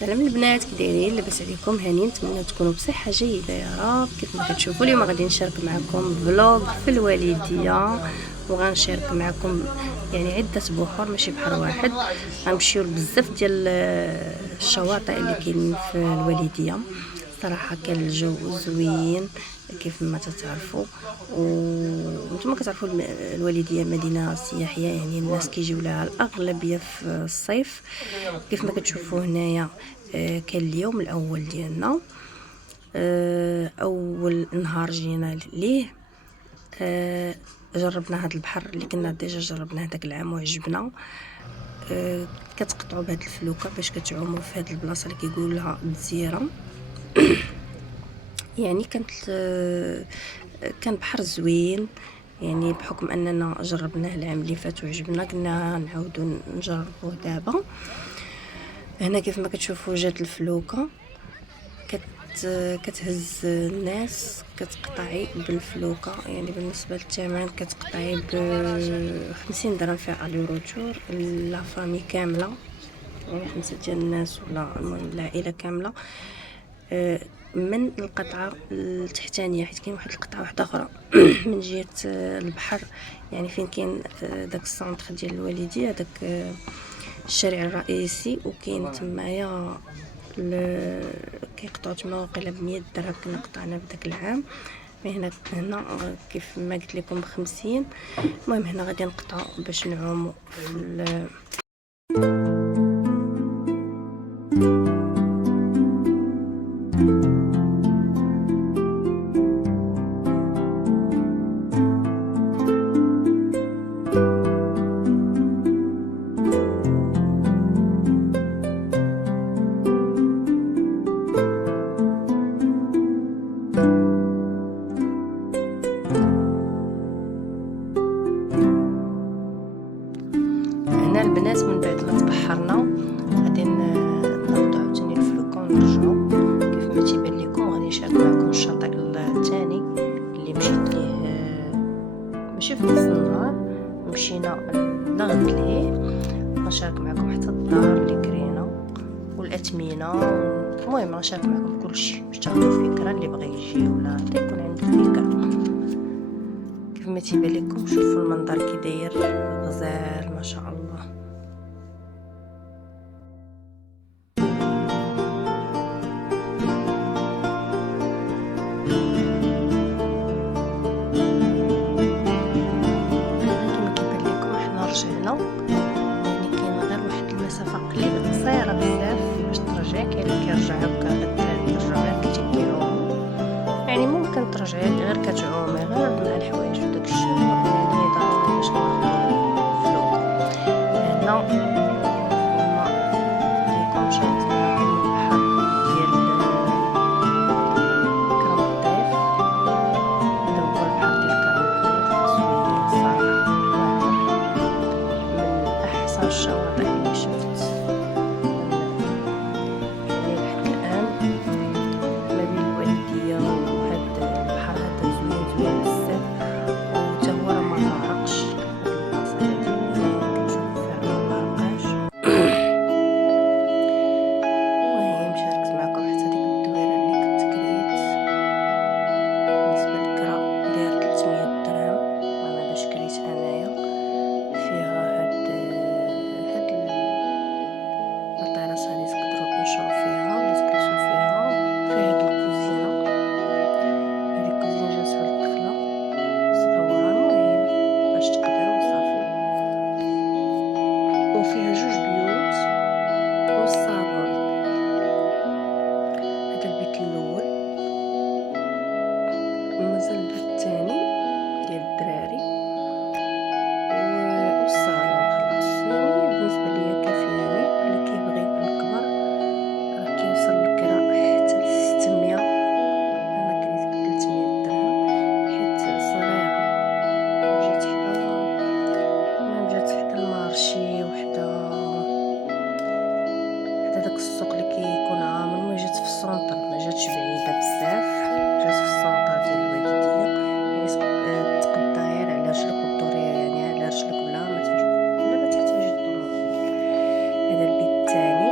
سلام البنات، كي دايرين؟ لاباس عليكم؟ هانيين، نتمنى تكونوا بصحه جيده يا رب. كيف ما كتشوفوا اليوم غادي نشارك معكم فلوغ في الوالديه، وغنشارك معكم يعني عده بحور ماشي بحر واحد. غنمشيو لبزاف ديال الشواطئ اللي كاينين في الوالديه. صراحه كان الجو زوين كيف ما تتعرفوا، وانتم كتعرفوا الوالديه مدينه سياحيه، يعني الناس كيجيو لها الاغلبيه في الصيف. كيف ما كتشوفوا هنايا كان اليوم الاول ديالنا، اول نهار جينا ليه. جربنا هذا البحر اللي كنا ديجا جربناه داك العام وعجبنا. كتقطعوا بهاد الفلوكه باش كتعوموا في هاد البلاصه اللي كيقولوا لها الجزيره. يعني كان بحر زوين، يعني بحكم اننا جربناه العام اللي فات وعجبنا قلنا نعاودوا نجربوه دابا. هنا كيف ما كتشوفوا جات الفلوكه كتهز الناس، كتقطعي بالفلوكه. يعني بالنسبه للثمن كتقطعي ب50 درهم فيها الي روتور لا فامي كامله، يعني 5 ديال الناس ولا المهم العائله كامله. من القطعه التحتانيه، حيت كاين واحد القطعه واحده اخرى من جهه البحر، يعني فين كاين داك السونتر ديال الوالديه، داك الشارع الرئيسي، وكاين تمايا كيقطعوا تما واقيلا ب100 درهم كنا قطعنا بداك العام. هنا كيف ما قلت لكم ب50. المهم هنا غادي نقطعوا باش نعوموا في هنا البنات. من بعد ما تبحرنا غادي ناخذ عاوتاني الفلوكه ونرجعوا. كيف ما تيبان لكم غادي نشارك معكم الشاطئ الثاني اللي مشيت ليه ماشي في نص النهار، مشينا لغد ليه. غنشارك معكم حتى الدار اللي كرينا والاثمنه. المهم غنشارك معكم كلشي باش تاخذوا فكره اللي بغى يجي ولا تكون عنده فكره. كيف ما تيبان لكم شوفوا المنظر كي داير غزال ما شاء الله. رجعنا، يعني كاين غير واحد المسافه قليله قصيره بزاف باش ترجع. كاين اللي كيرجعوك الدراري كيرجعوا غير كيعوموا، يعني ممكن ترجعي غير كتعومي غير مع الحوايج وداك الشيء، يعني ضروري باش ناخذ الفلوق. هنا ليكم شاهد معكم البحر ديال كرم الضيف. هذا هو البحر ديال كرم الضيف، زوين صراحه، من احسن الشواطئ اللي شفت يعني لحد الان ما بين الوالديه وهاد البحر. هذا زوين زوين بزاف، وتا هو راه ما غرقش. هاد البلاصه اللي كتشوفوا فيها ما غرقاش. المهم شاركت معكم حتى ديك الدويره اللي كنت كريت. بالنسبه للكرا داير 300 درهم، وانا باش كريت انايا فيها هاد الطيرات هادي تقدروا تنشروا فيها ولا تجلسوا فيها. فيها هاد الكوزينه، هادي الكوزينه جات على الدخله صغيره، المهم باش تقضيو وصافي. وفيها جوج بيوت والصالون. هذا البيت الاول، ومازال البيت الثاني ديال الدراري والصالون. خلاص يعني بالنسبه ليا كافياني. اللي كيبغي الكبر راه كيوصل الكرا حتى ل 600. انا كريت ب 300 درهم حيت صغيره، وجات حدا المهم جات حدا المارشي حدا داك السوق اللي كيكون عامر. المهم جات في السونطر، ما جاتش بعيده بزاف، جات في السونطر ديال الوالديه. يعني تقدى غير على رجلك ودوري يعني على رجلك بلا ما تمشي، بلا ما تحتاجي تدور. هذا البيت الثاني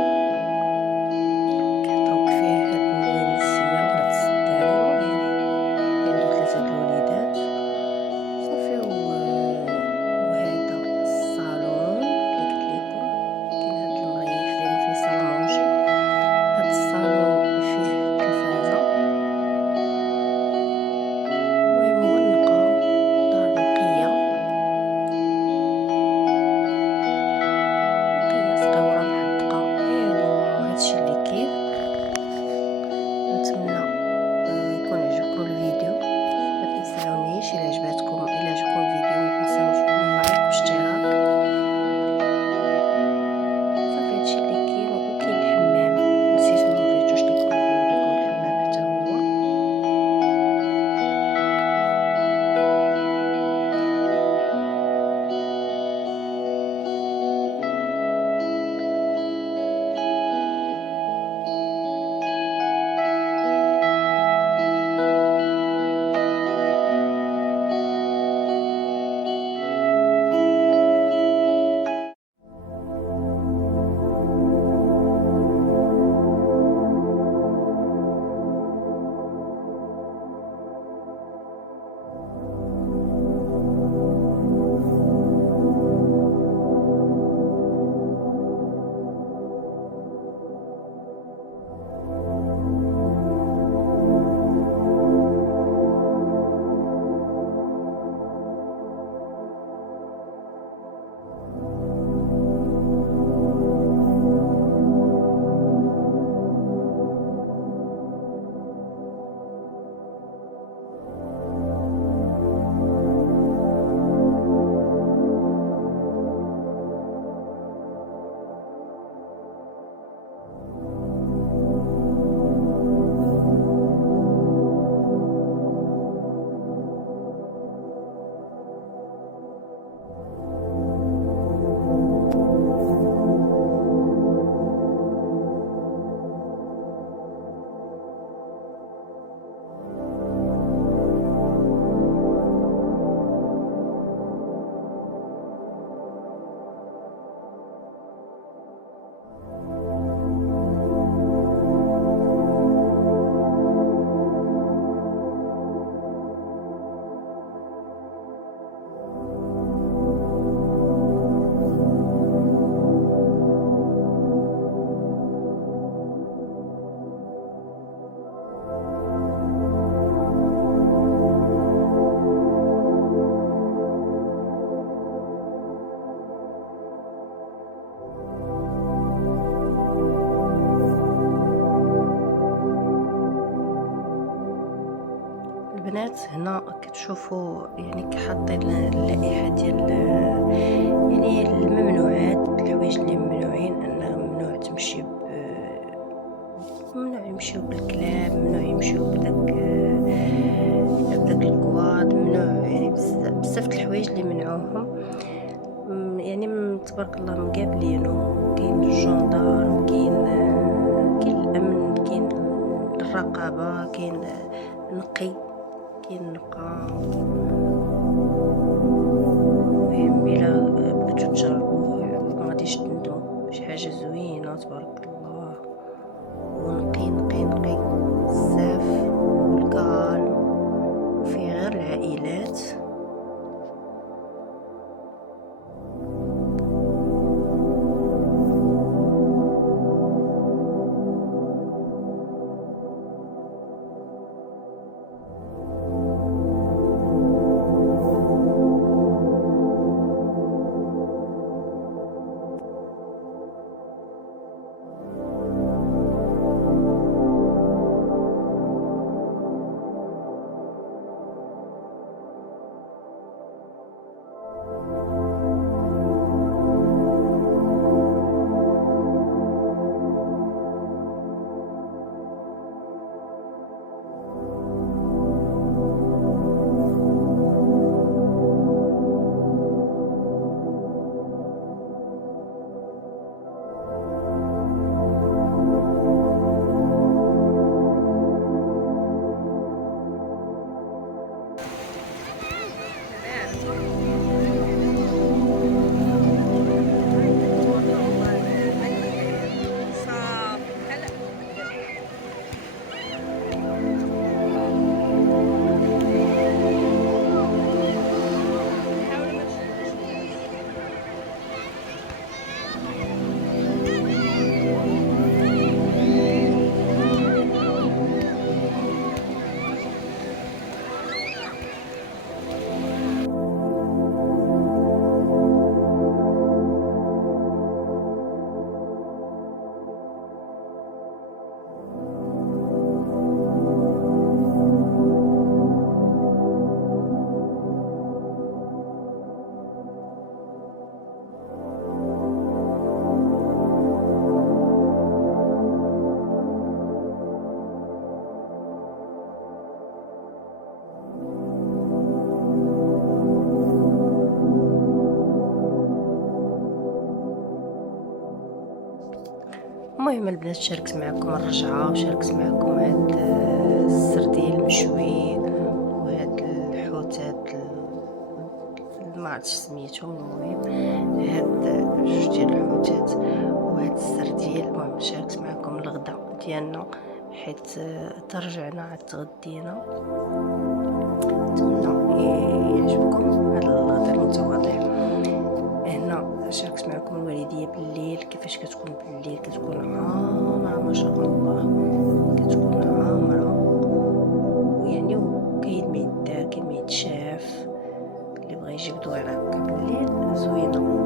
البنات هنا كتشوفوا يعني حاطين اللائحة ديال يعني الممنوعات، الحوايج اللي ممنوعين، انه ممنوع تمشي ممنوع يمشيو بالكلاب، ممنوع يمشيو بداك الكواد، ممنوع يعني بزاف د الحوايج اللي منعوهم. يعني تبارك الله مقابلينو، كاين الجندار، كاين الامن، كاين الرقابه، كاين نقي، كاين نقا. المهم الا بغيتو تجربوه ما غاديش تندموا، شي حاجه زوينه تبارك الله، ونقي نقي نقي بزاف، والكالم، وفيه غير العائلات. المهم البنات شاركت معكم الرجعة، وشاركت معكم هاد السردين المشوي، وهاد الحوتات ما عرفتش سميتهم. المهم هاد جوج ديال الحوتات وهاد السردين. المهم شاركت معكم الغدا ديالنا، حيت ترجعنا عاد تغدينا. نتمنى يعجبكم هاد الغدا المتواضع. هنا شاركت معكم الوالديه بالليل، كيفاش كتكون بالليل، كتكون عامره ما شاء الله، كتكون عامره، ويعني وكاين ما يدار، كاين ما يتشاف. اللي بغى يجيب دويره هكا بالليل زوينه.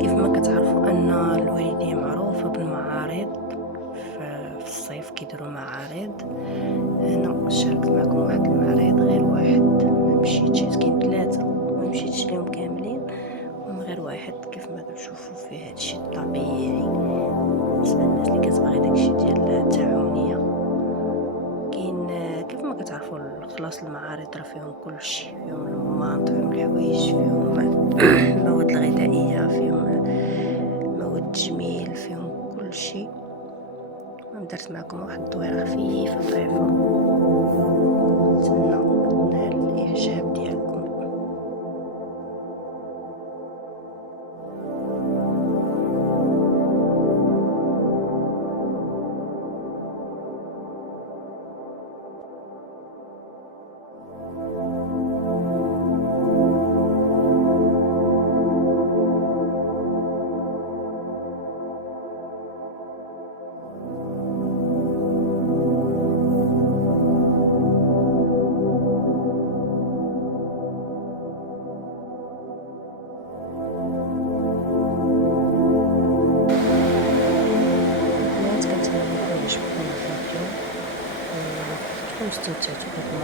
كيف ما كتعرفوا ان الوالديه معروفه بالمعارض، في الصيف كيديروا معارض. انا شاركت معكم واحد المعرض، غير واحد، ما مشيتش، كاين 3 ما مشيتش ليهم كاملين، المهم غير واحد. كيف ما كتشوفوا فيه هادشي الطبيعي بالنسبه للناس اللي كتبغي داكشي ديال التعاونيه. كاين كيف ما كتعرفوا خلاص المعارض راه فيهم كلشي، فيهم الماط، فيهم الحوايج، فيهم المواد الغذائيه، فيهم مواد التجميل، فيهم كلشي. درت معكم واحد الدويره خفيفه ظريفه، نتمنى تنال الاعجاب ديالكم. التوتات وهاد